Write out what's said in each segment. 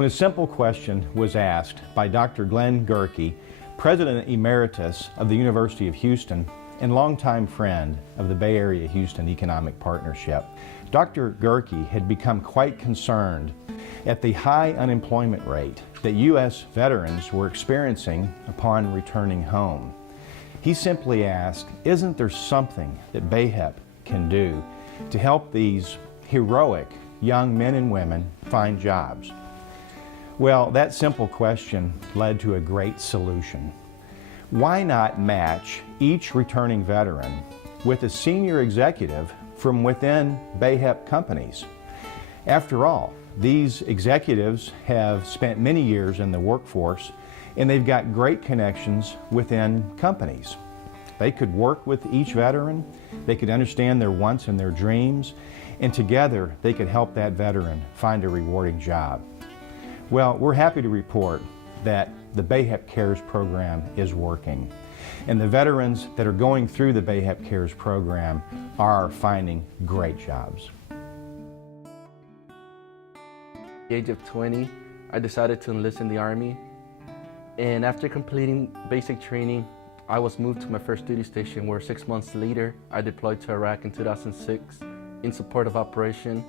When a simple question was asked by Dr. Glenn Gerke, President Emeritus of the University of Houston and longtime friend of the Bay Area Houston Economic Partnership, Dr. Gerke had become quite concerned at the high unemployment rate that U.S. veterans were experiencing upon returning home. He simply asked, isn't there something that BAHEP can do to help these heroic young men and women find jobs? Well, that simple question led to a great solution. Why not match each returning veteran with a senior executive from within BAHEP companies? After all, these executives have spent many years in the workforce and they've got great connections within companies. They could work with each veteran, they could understand their wants and their dreams, and together they could help that veteran find a rewarding job. Well, we're happy to report that the BAHEP Cares program is working. And the veterans that are going through the BAHEP Cares program are finding great jobs. At the age of 20, I decided to enlist in the Army. And after completing basic training, I was moved to my first duty station where 6 months later, I deployed to Iraq in 2006 in support of Operation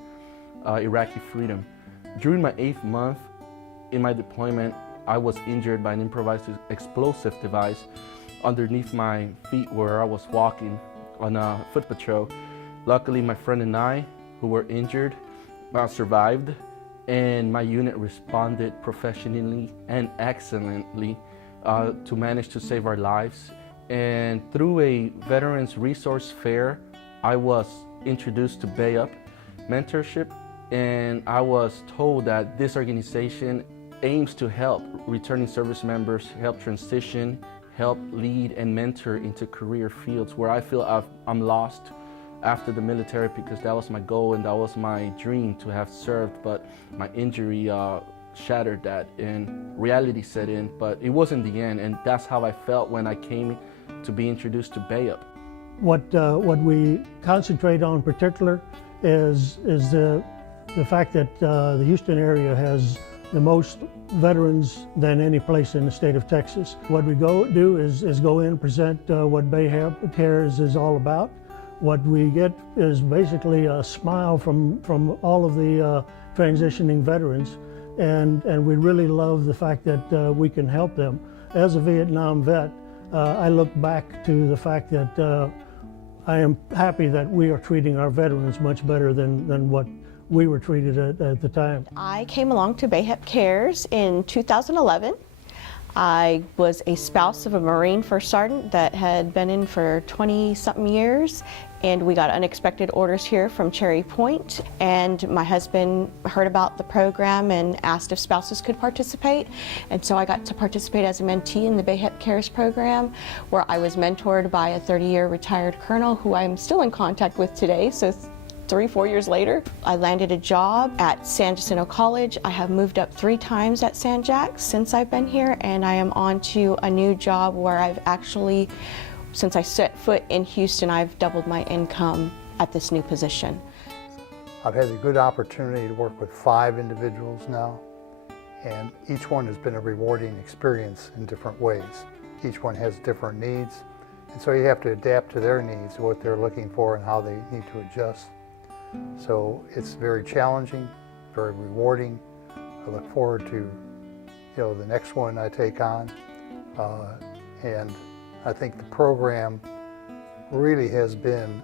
Iraqi Freedom. During my 8th month in my deployment, I was injured by an improvised explosive device underneath my feet where I was walking on a foot patrol. Luckily, my friend and I, who were injured, survived, and my unit responded professionally and excellently to manage to save our lives. And through a Veterans Resource Fair, I was introduced to BAHEP Mentorship, and I was told that this organization aims to help returning service members, help transition, help lead and mentor into career fields where I feel I'm lost after the military, because that was my goal and that was my dream to have served, but my injury shattered that and reality set in, but it wasn't the end, and that's how I felt when I came to be introduced to BAHEP. What we concentrate on in particular is the fact that the Houston area has the most veterans than any place in the state of Texas. What we do is go in and present what BAHEP Cares is all about. What we get is basically a smile from all of the transitioning veterans, and we really love the fact that we can help them. As a Vietnam vet, I look back to the fact that I am happy that we are treating our veterans much better than what we were treated at the time. I came along to BAHEP Cares in 2011. I was a spouse of a Marine First Sergeant that had been in for 20-something years, and we got unexpected orders here from Cherry Point, and my husband heard about the program and asked if spouses could participate, and so I got to participate as a mentee in the BAHEP Cares program, where I was mentored by a 30-year retired colonel who I'm still in contact with today. So 3-4 years later, I landed a job at San Jacinto College. I have moved up 3 times at San Jac since I've been here, and I am on to a new job where I've actually, since I set foot in Houston, I've doubled my income at this new position. I've had a good opportunity to work with 5 individuals now, and each one has been a rewarding experience in different ways. Each one has different needs, and so you have to adapt to their needs, what they're looking for and how they need to adjust. So it's very challenging, very rewarding. I look forward to the next one I take on, and I think the program really has been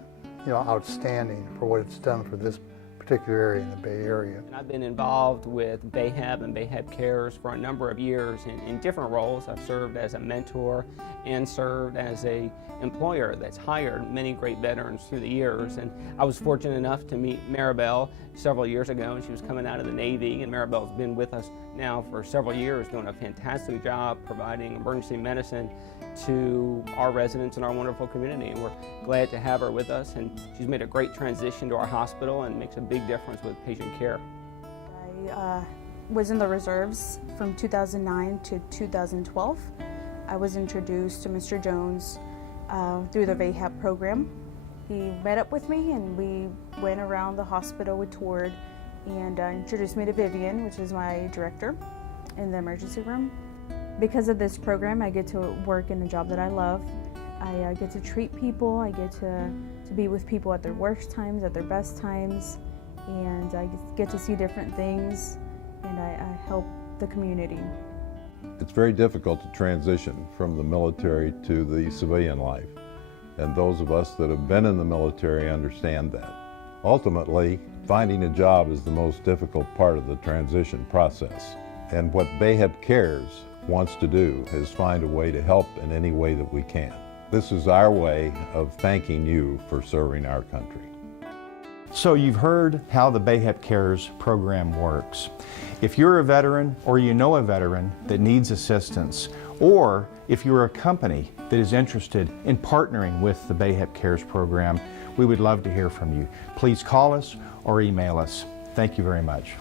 outstanding for what it's done for this particular area in the Bay Area. And I've been involved with BAHEP and BAHEP Cares for a number of years in different roles. I've served as a mentor and served as an employer that's hired many great veterans through the years. And I was fortunate enough to meet Maribel several years ago, and she was coming out of the Navy, and Maribel's been with us now for several years, doing a fantastic job providing emergency medicine to our residents in our wonderful community, and we're glad to have her with us, and she's made a great transition to our hospital and makes a big difference with patient care. I was in the reserves from 2009 to 2012. I was introduced to Mr. Jones through the BAHEP program. He met up with me and we went around the hospital, we toured, and introduced me to Vivian, which is my director in the emergency room. Because of this program, I get to work in a job that I love. I get to treat people, I get to be with people at their worst times, at their best times, and I get to see different things, and I help the community. It's very difficult to transition from the military to the civilian life, and those of us that have been in the military understand that. Ultimately, finding a job is the most difficult part of the transition process, and what BAHEP Cares wants to do is find a way to help in any way that we can. This is our way of thanking you for serving our country. So you've heard how the BAHEP Cares program works. If you're a veteran or you know a veteran that needs assistance, or if you're a company that is interested in partnering with the BAHEP Cares program, we would love to hear from you. Please call us or email us. Thank you very much.